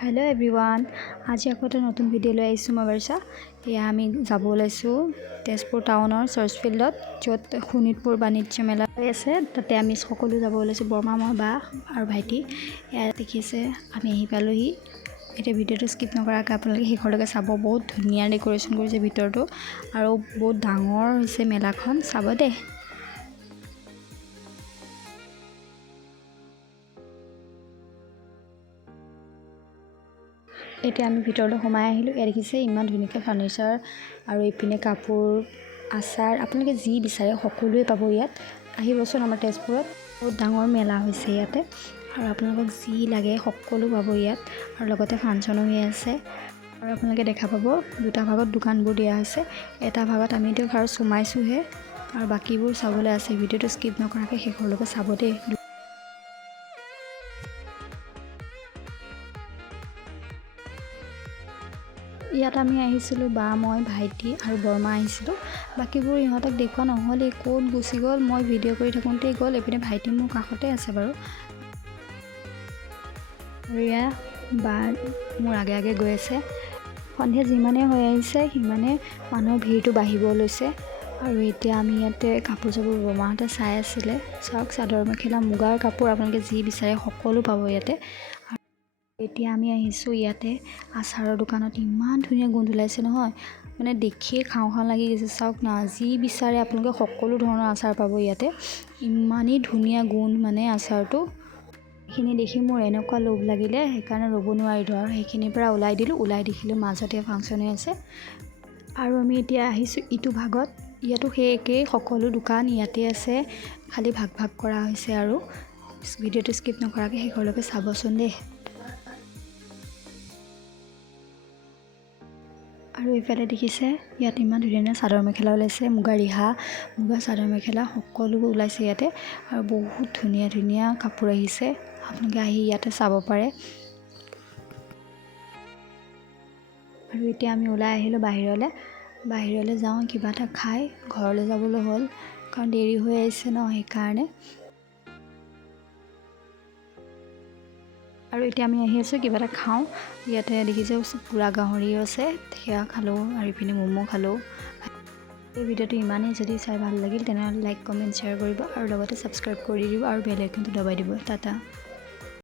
Hello' everyone, আজি আকৌ এটা নতুন ভিডিঅ' লৈ আহিছোঁ মই বৰ্ষা। এয়া আমি যাব ওলাইছোঁ তেজপুৰ টাউনৰ চাৰ্চ ফিল্ডত, য'ত শোণিতপুৰ বাণিজ্য মেলা হৈ আছে। তাতে আমি সকলো যাব ওলাইছোঁ, বৰমা, মই, বা আৰু ভাইটি। এয়া দেখিছে আমি আহি পালোহি। এতিয়া ভিডিঅ'টো স্কিপ নকৰাকৈ আপোনালোকে শেষলৈকে চাব। বহুত ধুনীয়া ডেক'ৰেশ্যন কৰিছে ভিতৰটো, আৰু বহুত ডাঙৰ হৈছে মেলাখন, চাব দেই। এতিয়া আমি ভিতৰলৈ সোমাই আহিলোঁ। ইয়াত দেখিছে ইমান ধুনীয়াকৈ ফাৰ্নিচাৰ, আৰু এইপিনে কাপোৰ, আচাৰ, আপোনালোকে যি বিচাৰে সকলোৱে পাব ইয়াত। আহিবচোন আমাৰ তেজপুৰত, বহুত ডাঙৰ মেলা হৈছে ইয়াতে, আৰু আপোনালোকক যি লাগে সকলো পাব ইয়াত। আৰু লগতে ফাংচনো হৈ আছে, আৰু আপোনালোকে দেখা পাব দুটা ভাগত দোকানবোৰ দিয়া হৈছে। এটা ভাগত আমি এতিয়া ফাৰ্ষ্ট সোমাইছোঁহে, আৰু বাকীবোৰ চাবলৈ আছে। ভিডিঅ'টো স্কিপ নকৰাকৈ শেষলৈকে চাব দেই। ইয়াত আমি আহিছিলোঁ, বা, মই, ভাইটি আৰু বৰমা আহিছিলোঁ। বাকীবোৰ ইহঁতক দেখুওৱা নহ'লেই, ক'ত গুচি গ'ল। মই ভিডিঅ' কৰি থাকোঁতেই গ'ল। এইপিনে ভাইটি মোৰ কাষতে আছে বাৰু, আৰু এয়া বা মোৰ আগে আগে গৈ আছে। সন্ধিয়া যিমানে হৈ আহিছে সিমানে মানুহৰ ভিৰটো বাঢ়িব লৈছে। আৰু এতিয়া আমি ইয়াতে কাপোৰ চাপোৰ বৰমাহঁতে চাই আছিলে। চাওক, চাদৰ মেখেলা, মুগাৰ কাপোৰ, আপোনালোকে যি বিচাৰে সকলো পাব ইয়াতে। এতিয়া আমি আহিছোঁ ইয়াতে আচাৰৰ দোকানত। ইমান ধুনীয়া গোন্ধ ওলাইছে নহয়, মানে দেখিয়ে খাওঁ খাওঁ লাগি গৈছে। চাওক না, যি বিচাৰে আপোনালোকে সকলো ধৰণৰ আচাৰ পাব ইয়াতে। ইমানেই ধুনীয়া গোন্ধ মানে আচাৰটো। সেইখিনি দেখি মোৰ এনেকুৱা লোভ লাগিলে, সেইকাৰণে ৰ'ব নোৱাৰিলোঁ, আৰু সেইখিনিৰ পৰা ওলাই দিলোঁ। ওলাই দেখিলোঁ মাজতে ফাংচন হৈ আছে। আৰু আমি এতিয়া আহিছোঁ ইটো ভাগত। ইয়াতো সেই একেই, সকলো দোকান ইয়াতে আছে, খালি ভাগ ভাগ কৰা হৈছে। আৰু ভিডিঅ'টো স্কিপ নকৰাকৈ শেষলৈকে চাবচোন দেই। আৰু এইফালে দেখিছে ইয়াত ইমান ধুনীয়া ধুনীয়া চাদৰ মেখেলা ওলাইছে, মুগা ৰিহা, মুগা চাদৰ মেখেলা সকলোবোৰ ওলাইছে ইয়াতে। আৰু বহুত ধুনীয়া ধুনীয়া কাপোৰ আহিছে, আপোনালোকে আহি ইয়াতে চাব পাৰে। আৰু এতিয়া আমি ওলাই আহিলোঁ বাহিৰলৈ যাওঁ, কিবা এটা খাই ঘৰলৈ যাবলৈ হ'ল, কাৰণ দেৰি হৈ আহিছে ন, সেইকাৰণে। আৰু এতিয়া আমি আহি আছোঁ কিবা এটা খাওঁ। ইয়াতে দেখিছে পুৰা গাহৰিও আছে, সেয়া খালোঁ, আৰু ইপিনে ম'ম' খালোঁ। এই ভিডিঅ'টো ইমানেই, যদি চাই ভাল লাগিল তেনেহ'লে লাইক, কমেণ্ট, শ্বেয়াৰ কৰিব, আৰু লগতে ছাবস্ক্ৰাইব কৰি দিব, আৰু বেল আইকনটো দবাই দিব। টাটা।